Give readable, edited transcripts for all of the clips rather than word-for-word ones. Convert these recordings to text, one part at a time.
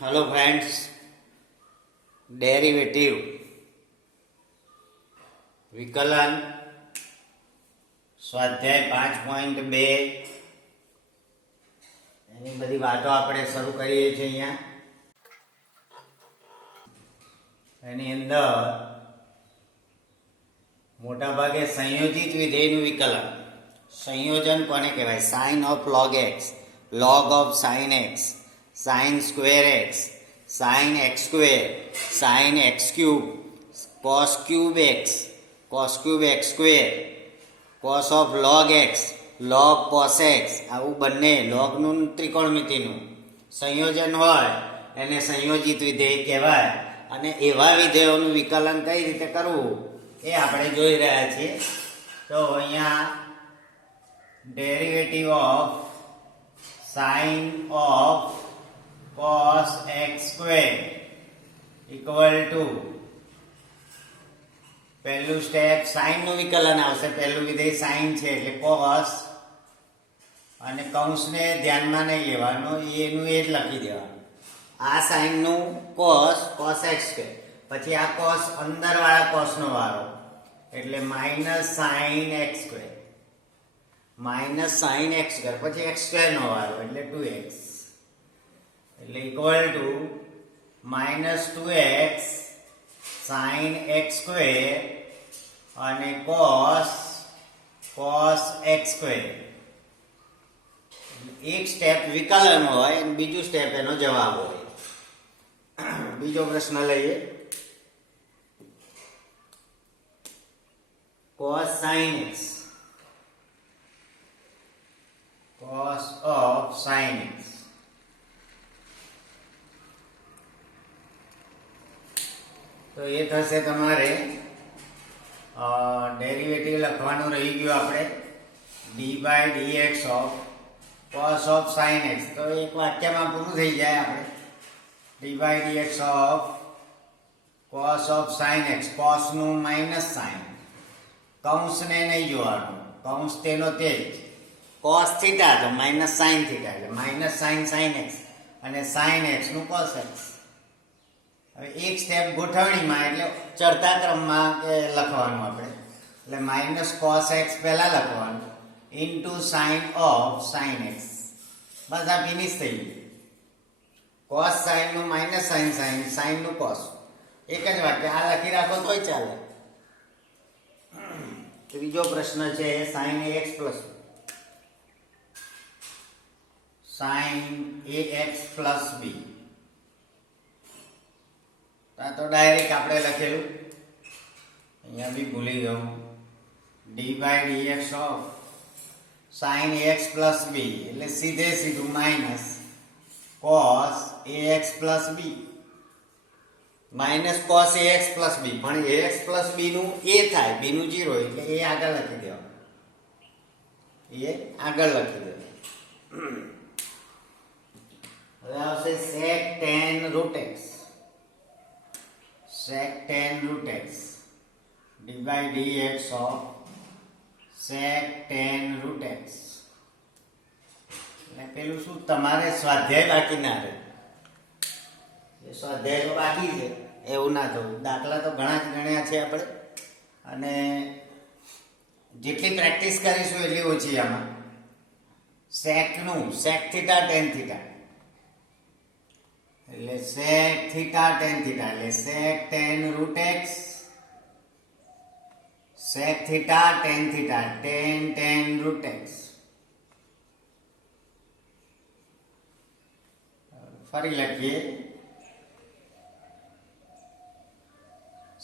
Hello friends, derivative विकलन स्वाध्याय 5.2 એની બધી વાતો આપણે શરૂ કરીએ છીએ અહીંયા. એની અંદર મોટા ભાગે સંયોજિત વિધેયનું વિકલન. સંયોજન કોને કહેવાય? Sine of log x, log of sine x, sine square x, sine x square, sine x cube, cos cube x, cos cube x square, cos of log x, log cos x. આવું બંને લોગનું ત્રિકોણમિતિનું સંયોજન હોય એને સંયોજિત વિધેય કહેવાય. અને એવા વિધેયોનું વિકલન કઈ રીતે કરવું એ આપણે જોઈ રહ્યા છીએ. તો અહીંયા derivative of sine of cos x square equal to પહેલું સ્ટેપ સાઇન નું વિકલન આવશે. પહેલું વિધેય સાઇન છે એટલે cos, અને કૌંસને ધ્યાનમાં નહીં લેવાનો, એનું એ જ લખી દેવાનું. આ સાઇન નું cos x square, પછી આ cos અંદર વાળા cos નો વાળો એટલે minus sign x square, minus sign x square, પછી એક્સ સ્ક્વેર નો વાળો એટલે 2x, એટલે equal to minus 2x sign x square અને cos એક્સ સ્ક્વેર. એક સ્ટેપ વિકલન હોય અને બીજું સ્ટેપ એનો જવાબ હોય. બીજો પ્રશ્ન લઈએ. cos sin x, cos of sin x. તો એ થશે તમારે ડેરિવેટિવ લખવાનું રહી ગયું આપણે, d/dx of cos of sin x. તો એક વાક્યમાં પૂરું થઈ જાય આપણે. d/dx of cos of sin x, cos નું માઇનસ સાઇન, કૌંસને નહીં જોવાનું, કૌંસ તેનો તે જ. cos થીટા તો માઇનસ સાઇન થીટા એટલે માઇનસ સાઇન સાઇન x, અને સાઇન x નું cos x. હવે એક સ્ટેપ ગોઠવણીમાં એટલે ચડતા ક્રમમાં લખવાનું આપણે, એટલે માઇનસ cos x પહેલા લખવાનું into sign of sine x. બસ આ ફિનિશ થઈ ગયું. cos સાઇન નું માઇનસ સાઇન સાઇન, સાઇન નું cos, એક જ વાક્ય. આ લખી રાખો તોય ચાલે. ત્રીજો પ્રશ્ન છે sine ax plus sine ax plus B. તો ડાયરેક્ટ આપણે લખેલું, અહીંયા બી ભૂલી ગયો, d/dx of sine ax plus B એટલે સીધે સીધું minus cos ax plus B, minus cos ax plus B. પણ ax પ્લસ બી નું એ થાય, બી નું 0 એટલે એ આગળ લખી દેવાનું, એ આગળ લખી દેવાનું. હવે આવશે sec tan root x, sec tan root x d/dx of sec tan root x. એટલે પેલું શું, તમારે સ્વાધ્યાય બાકી ના રહે. એ સ્વાધ્યાય તો બાકી છે એવું ના થવું. દાખલા તો ઘણા જ ગણ્યા છે આપણે, અને જેટલી પ્રેક્ટિસ કરીશું એટલી ઓછી. આમાં સેકનું sec થીટા tan થીટા એટલે sec થીટા tan થીટા એટલે sec tan root x, sec theta tan theta tan root x. ફરી લખીએ,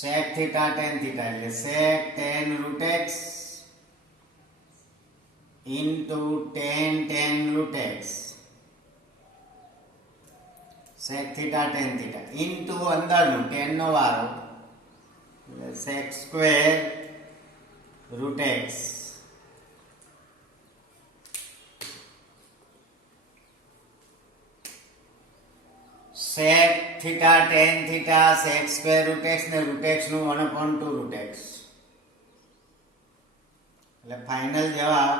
sec થીટા tan થીટા એટલે sec tan root x into tan root x, sec theta tan theta into અંદરનું tan નો વાળો એટલે sec square root x. sec theta tan theta sec square root x ને root x નું 1/2 root x. એટલે final જવાબ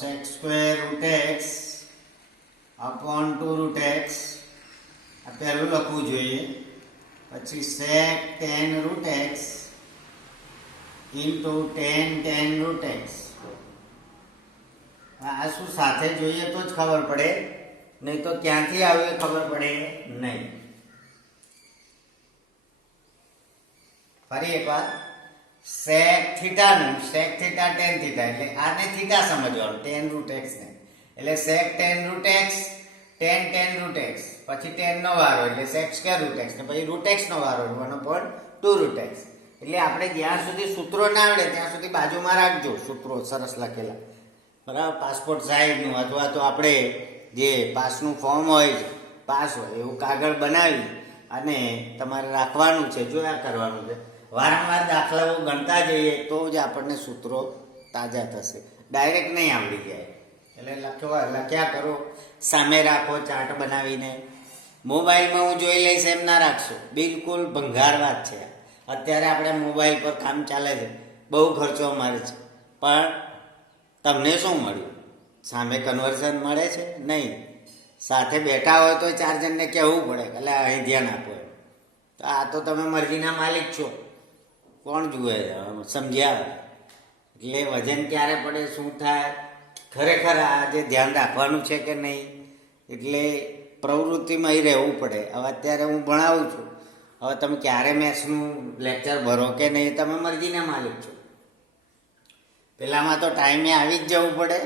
sec square root x upon 2 root x પહેલું લખવું જોઈએ. પછી sec tan root x into tan root x. આ શું સાથે જોઈએ તો જ ખબર પડે, નહીં તો ક્યાંથી આવ્યું એ ખબર પડે નહીં. ફરી એકવાર sec થીટા નું sec થીટા tan થીટા એટલે આને થીટા સમજવાનું, tan root x ને એટલે sec tan root x tan root x, પછી tan નો વારો એટલે sec square root x ને પછી root x નો વારો 1/2 root x. એટલે આપણે જ્યાં સુધી સૂત્રો ના આવડે ત્યાં સુધી બાજુમાં રાખજો સૂત્રો સરસ લખેલા, બરાબર. પાસપોર્ટ સાઈઝનું અથવા તો આપણે જે પાસનું ફોર્મ હોય, પાસ હોય એવું કાગળ બનાવી અને તમારે રાખવાનું છે, જોયા કરવાનું છે. વારંવાર દાખલાઓ ગણતા જઈએ તો જ આપણને સૂત્રો તાજા થશે, ડાયરેક્ટ નહીં આવડી જાય. એટલે લખ્યા કરો, સામે રાખો ચાર્ટ બનાવીને. મોબાઈલમાં હું જોઈ લઈશ એમ ના રાખશો, બિલકુલ ભંગાર વાત છે. અત્યારે આપણે મોબાઈલ પર કામ ચાલે છે, બહુ ખર્ચો મારે છે, પણ તમને શું મળ્યું? સામે કન્વર્ઝન મળે છે નહીં. સાથે બેઠા હોય તો 4 જણને કહેવું પડે કે એટલે અહીં ધ્યાન આપો. તો આ તો તમે મરજીના માલિક છો, કોણ જુએ? સમજ્યા? એટલે વજન ક્યારે પડે, શું થાય, ખરેખર આજે ધ્યાન રાખવાનું છે કે નહીં. એટલે પ્રવૃત્તિમાં અહીં રહેવું પડે. હવે અત્યારે હું ભણાવું છું, હવે તમે ક્યારે મેથ્સનું લેક્ચર ભરો કે નહીં, તમે મરજીના માલિક છો. પેલામાં તો ટાઈમે આવી જ જવું પડે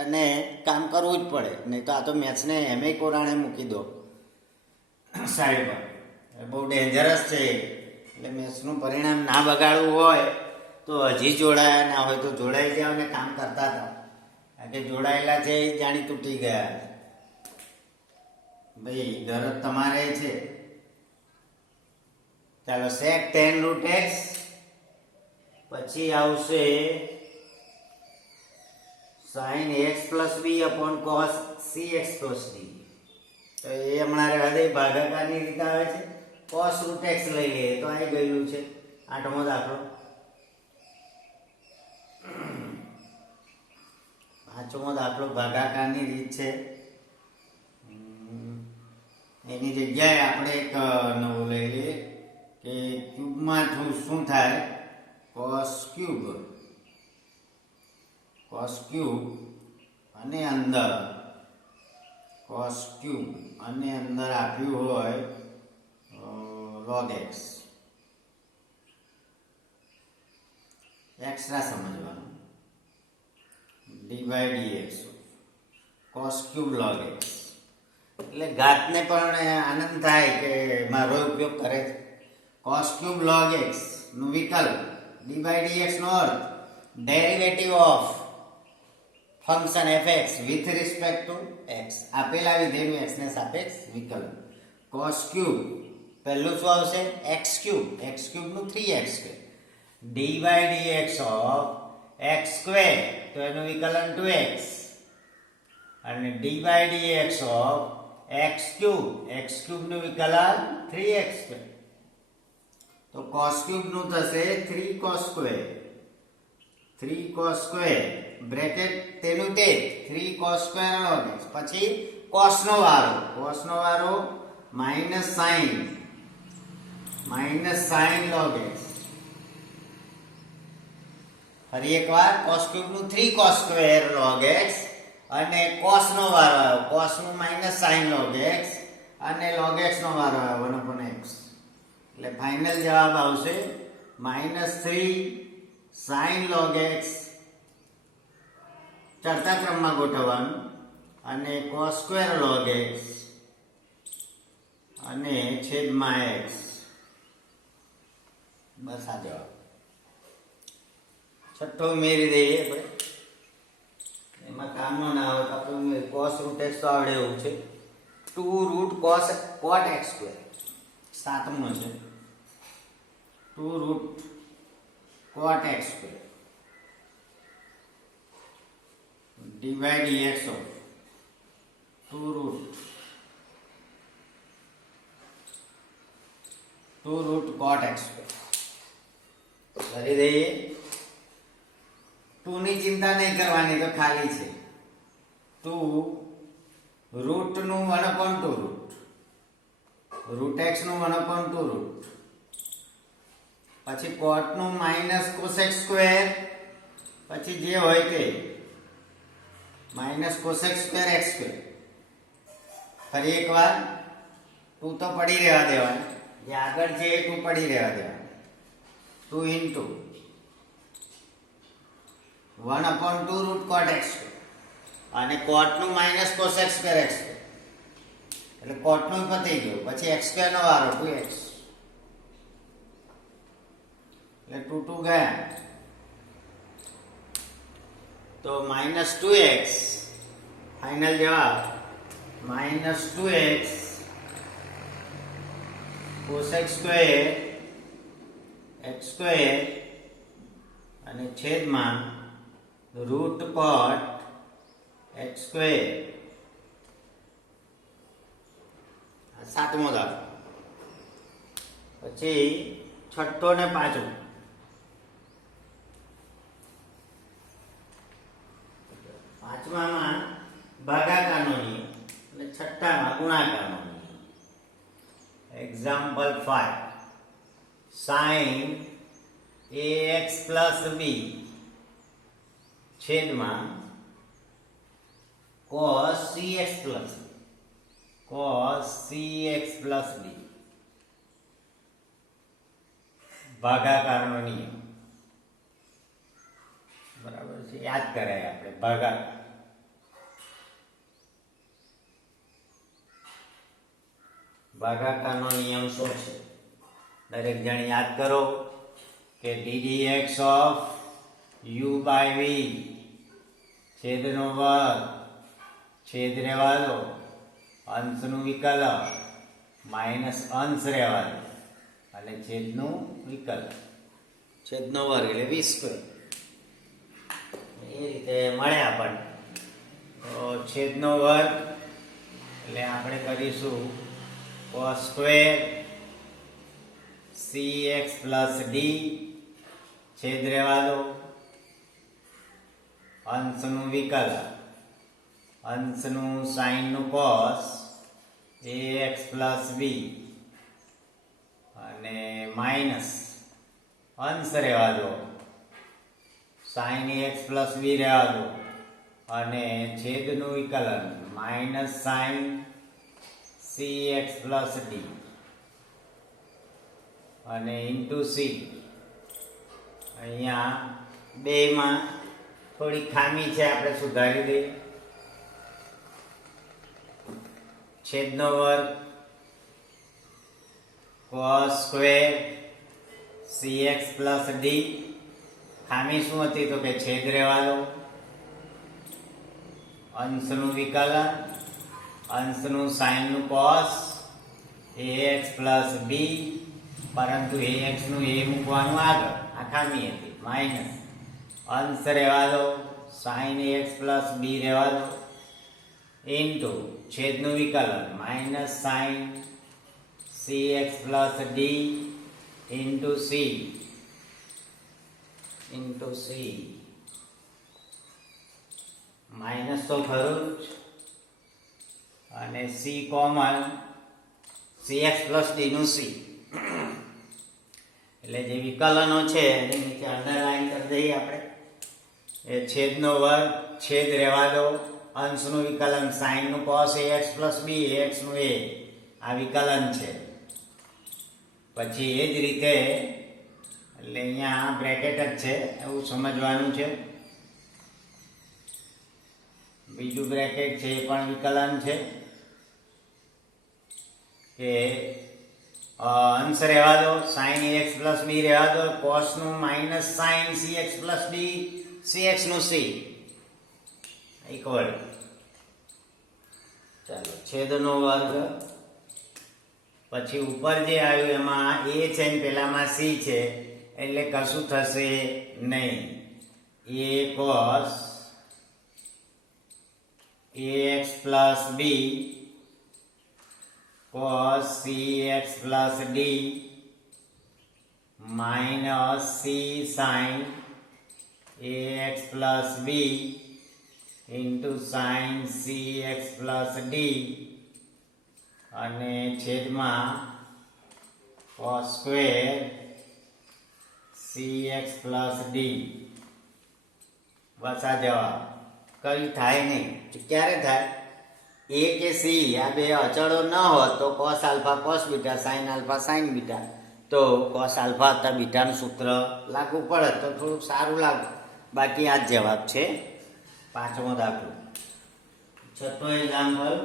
અને કામ કરવું જ પડે, નહીં તો આ તો મેથ્સને એમે કોરાણે મૂકી દો સાઈડ પર. બહુ ડેન્જરસ છે. એટલે મેથ્સનું પરિણામ ના બગાડવું હોય તો હજી જોડાયા ના હોય તો જોડાઈ જાઓ ને કામ કરતા હતા. કારણ કે જોડાયેલા છે એ જાણી તૂટી ગયા. ભાઈ ગરજ તમારે છે. ચાલો sec tan root x, પછી આવશે sin x plus b upon cos cx plus d. તો એ હમણાં હૃદય ભાગાકારની રીતે આવે છે. cos root x લઈ લઈએ તો આવી ગયેલું છે. 8મો દાખલો. 5મો દાખલો ભાગાકારની રીત છે. એની જગ્યાએ આપણે એક નવું લઈ લઈએ કે ક્યુબમાં શું થાય, cos ક્યુબ અને અંદર cos ક્યુબ અને અંદર આપ્યું હોય log x. એક્સ્ટ્રા સમજવાનું, dy dx cos cube log x. એટલે ઘાતને પણ આનંદ થાય કે મારો ઉપયોગ કરે છે. cos ક્યુબ log x નું વિકલ્પ, dy dx નો અર્થ derivative of function fx with respect to x. આપેલા વિધેયનું x ને સાપેક્ષ વિકલન. cos ક્યુબ પહેલું શું આવશે, x ક્યુબ નું 3x square. dy dx of x square તો એનું વિકલન 2x, અને dy dx of x cube નું વિકલન 3x સ્ક્વેર. તો cos ક્યુબ નું થશે 3cos સ્ક્વેર બ્રેકેટ તેનું તે 3cos સ્ક્વેર log x. પછી cos નો વારો માઇનસ sin log x. ફરી એકવાર cos ક્યુબ નું 3cos સ્ક્વેર log x અને cos નો વારો આવ્યો, cos નું માઇનસ sin log x અને log x નો વારો આવ્યો 1/x. એટલે ફાઇનલ જવાબ આવશે -3 sin log x, ચડતા ક્રમમાં ગોઠવવાનું, અને cos સ્ક્વેર log x અને છેદમાં x. બસ આ જવાબ. છઠ્ઠો ઉમેરી દઈએ આપણે, એમાં કામનો ના હોય તો આપણે cos root x તો આવડે એવું છે. 2 root cot x સ્ક્વેર 7મો છે. 2 root cot x square dy dx of 2 root cot x square કરી દઈએ. 2 ની ચિંતા નહીં કરવાની, તો ખાલી છે. 2 રૂટ નું 1/2 રૂટ રૂટ એક્સ નું 1/2 રૂટ, પછી કોટ નું માઇનસ કોસેક સ્ક્વેર, પછી જે હોય તે minus cosec square x square. ફરી એકવાર 2 તો પડી રહેવા દેવાના, જે આગળ છે એ 2 પડી રહેવા દેવાના. 2 into 1/2 root cot x square અને કોટ નું minus cosec square x square, એટલે કોટ નું પતી ગયું. પછી એક્સ સ્ક્વેર નો વારો 2x, એટલે 2 2 ગયા તો માઇનસ 2x, ફાઇનલ જવાબ minus 2x cosec square x square અને છેદમાં રૂટ કોટ એક્સ સ્ક્વેર. સાતમો દાખલો. પછી છઠ્ઠો ને પાંચમો. પાંચમામાં ભાગાકારનો નિયમ અને છઠ્ઠામાં ગુણાકારનો નિયમ. Example 5. sin ax plus b છેદમાં cos cx plus b ભાગાકારનો નિયમ. બરાબર છે, યાદ કરાય આપણે ભાગાકાર. ભાગાકારનો નિયમ શું છે દરેક જણ યાદ કરો કે ddx of u by v છેદનો વર્ગ, છેદ રહેવા દો, અંશનું વિકલન માઇનસ અંશ રહેવા દો અને છેદનું વિકલન, છેદનો વર્ગ એટલે v સ્ક્વેર. એ રીતે મળે આપણને. તો છેદનો વર્ગ એટલે આપણે કરીશું cos square cx plus d, છેદ રહેવા દો, અંશનું વિકલન, અંશનું sin નું cos ax પ્લસ b અને માઇનસ અંશ રહેવા દો, sin ax પ્લસ b રહેવા દો અને છેદનું વિકલન minus sin cx plus d અને ઇન્ટુ c. અહીંયા બેમાં થોડી ખામી છે, આપણે સુધારી દઈએ. છેદનો વર્ગ cos square cx plus d. ખામી શું હતી તો કે છેદ રહેવા દો, અંશનું વિકલન, અંશનું sin નું cos ax પ્લસ b, પરંતુ ax નું a મૂકવાનું આગળ, આ ખામી હતી. માઇનસ અંશ રહેવા દો, sin ax પ્લસ b રહેવા દો, ઇન્ટુ છેદનું વિકલન minus sin cx plus d into c minus તો ખરું જ અને c common, cx plus d નું c. એટલે જે વિકલનો છે એની નીચે અંડરલાઈન કરી દઈએ આપણે. એ છેદનો વર્ગ, છેદ રહેવા દો, અંશનું વિકલન sin નું cos ax plus b, ax નું a, આ વિકલન છે. પછી એ જ રીતે એટલે અહીંયા બ્રેકેટ જ છે એવું સમજવાનું છે. બીજું બ્રેકેટ છે એ પણ વિકલન છે કે અંશ રહેવા દો, sin ax પ્લસ b રહેવા દો, cos નું minus sin cx plus d, cx નું c ઇક્વલ. ચાલો છેદનો વર્ગ, પછી ઉપર જે આવ્યું એમાં a છે ને પેલામાં c છે એટલે કશું થશે નહીં. a cos ax plus b cos cx plus d minus c sin ax plus b into sin cx plus d અને છેદમાં cos square cx plus D. બસ આ જવાબ. કઈ થાય નહીં. ક્યારે થાય? એ કે સી આ બે અચળો ન હોત તો cos alpha cos beta sin alpha sin beta, તો cos આલ્ફા હતા બીટાનું સૂત્ર લાગુ પડે તો થોડુંક સારું લાગે. બાકી આ જ જવાબ છે. પાંચમો દાખલો. છઠ્ઠો example,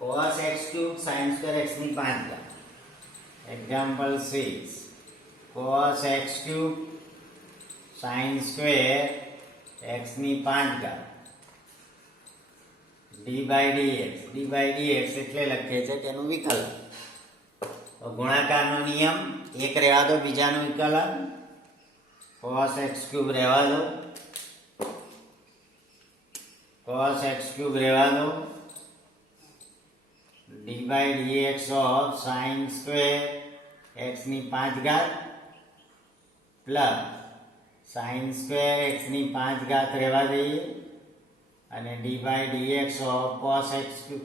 cos x cube sin સ્ક્વેર x ની 5 ઘાત. Example 6, cos x cube sin સ્ક્વેર x ની 5 ઘાત ડી બાય ડીએક્સ એટલે લખીએ છે કે એનું વિકલન. તો ગુણાકારનો નિયમ, એક રહેવા દો, બીજાનું વિકલન. cos x ક્યુબ રહેવા દો, cos x ક્યુબ રહેવા દો, d by dx of sin સ્ક્વેર x ની 5 ઘાત પ્લસ sin સ્ક્વેર x ની 5 ઘાત રહેવા દઈએ અને d by dx of cos x cube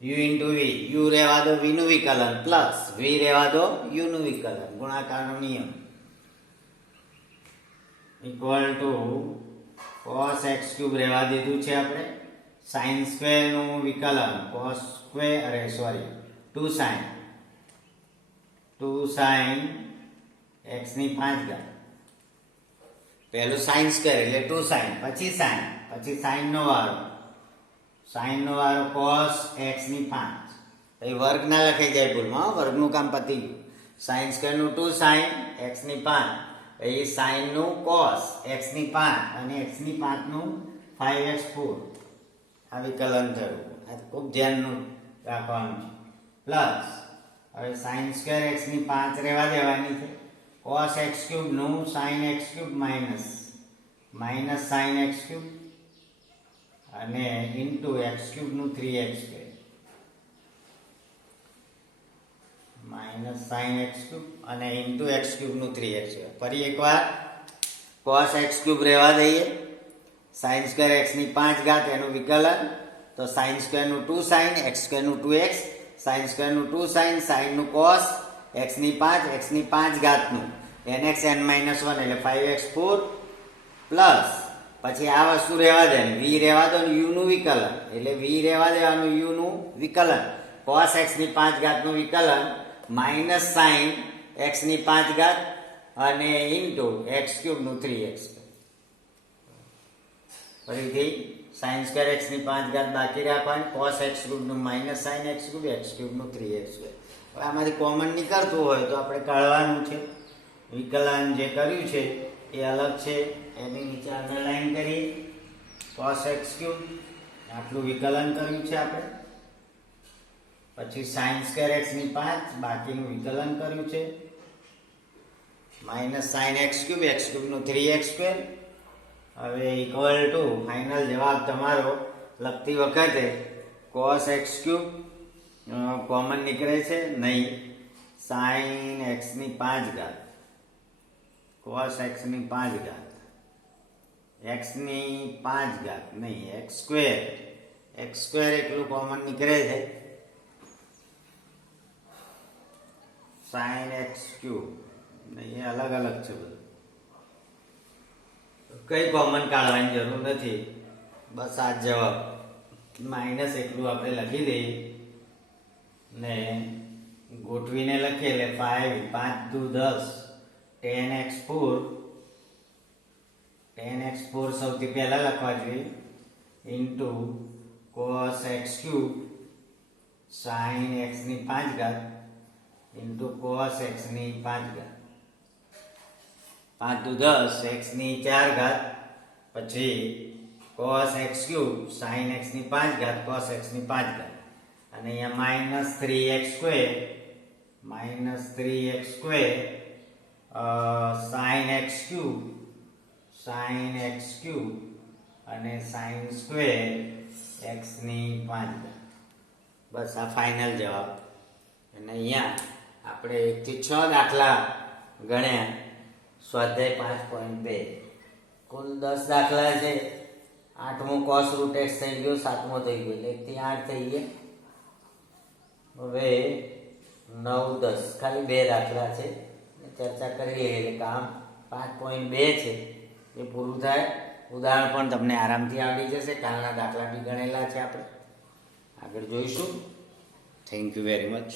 u into v, u રહેવા દો, v નું વિકલન પ્લસ v રહેવા દો, u નું વિકલન. ગુણાકારનો નિયમ equal to cos x cube રહેવા દીધું છે આપણે, sin સ્ક્વેર નું વિકલન cos સ્ક્વેર 2 sin x ની 5 ઘાત. પહેલું sin સ્ક્વેર એટલે 2 sin, પછી sin નો વારો cos x ની 5. તો એ વર્ગ ના લખાઈ જાય ભૂલમાં, વર્ગનું કામ પતી ગયું. sin સ્ક્વેર નું 2 sin x ની 5, એ sin નું cos x ની 5 અને x ની 5 નું 5x4. આ વિકલન થયું. આ ખૂબ ધ્યાનનું રાખવાનું છે. પ્લસ હવે sin સ્ક્વેર x ની 5 રહેવા દેવાની છે, cos x ક્યુબ નું sin x cube minus sin x cube અને ઇન્ટુ x ક્યુબ નું 3x square minus sin x cube અને ઇન્ટુ x ક્યુબ નું 3x સ્ક્વેર. ફરી એકવાર cos x ક્યુબ રહેવા દઈએ, sin સ્ક્વેર x ની 5 ઘાત એનું વિકલન. તો sin સ્ક્વેર નું 2 sin, x સ્ક્વેર નું 2x, sin સ્ક્વેર નું 2 sin, sin નું cos x ની 5, x ની 5 ઘાત નું nx n - 1 એટલે 5x4 પ્લસ પછી આ વસ્તુ રહેવા દે, v રહેવા દો, u નું વિકલન એટલે v રહેવા દેવાનું, u નું વિકલન cos x ની 5 ઘાત નું વિકલન માઇનસ sin x ની 5 ઘાત અને ઇન્ટુ x ક્યુબ નું 3x. ફરીથી sin સ્ક્વેર x ની 5 ઘાત બાકી રાખવાની, cos x ક્યુબ નું માઇનસ sin x ક્યુબ નું 3x. હવે આમાંથી કોમન નીકળતું હોય તો આપણે કાઢવાનું છે. વિકલન જે કર્યું છે એ અલગ છે, એની નીચે અંડરલાઈન કરી cos x ક્યુબ આટલું વિકલન કર્યું છે આપણે. પછી sin સ્ક્વેર x ની 5 બાકીનું વિકલન કર્યું છે, માઇનસ sin x ક્યુબ નું 3x સ્ક્વેર. હવે ઇક્વલ ટુ ફાઇનલ જવાબ તમારો લખતી વખતે cos x ક્યુબ કોમન નીકળે છે નહીં, sin x ની 5 ઘાત cos x ની 5 ઘાત x ની 5 ઘાત નહીં, x સ્ક્વેર એટલું કોમન નીકળે છે, sin x ક્યુબ નહીં, એ અલગ છે બધું. કઈ કોમન કાઢવાની જરૂર નથી, બસ આ જવાબ માઇનસ એટલું આપણે લખી દઈએ ને ગોઠવીને લખીએ એટલે 5 5 દુ 10 10x4 સૌથી પહેલા લખવા જોઈએ into cos x cube sin x ની 5 ઘાત ઇન્ટુ cos x ની 5 ઘાત 5 દુ 10 x ની 4 ઘાત પછી cos x cube sin x ની 5 ઘાત cos x ની 5 ઘાત અને અહીંયા minus 3x square sin x cube અને sin સ્ક્વેર x ની 5 ઘાત. બસ આ ફાઇનલ જવાબ. અને અહીંયા આપણે 1 થી 6 દાખલા ગણ્યા સ્વાધ્યાય 5.2. કુલ 10 દાખલા છે 8મો cos રૂટ x થઈ ગયો, 7મો થઈ ગયો એટલે 1 થી 8 થઈ ગયા. હવે 9 10 ખાલી 2 દાખલા છે ચર્ચા કરીએ એટલે કામ 5.2 છે એ પૂરું થાય. ઉદાહરણ પણ તમને આરામથી આવડી જશે. કાલના દાખલા બી ગણેલા છે આપણે. આગળ જોઈશું. Thank you very much.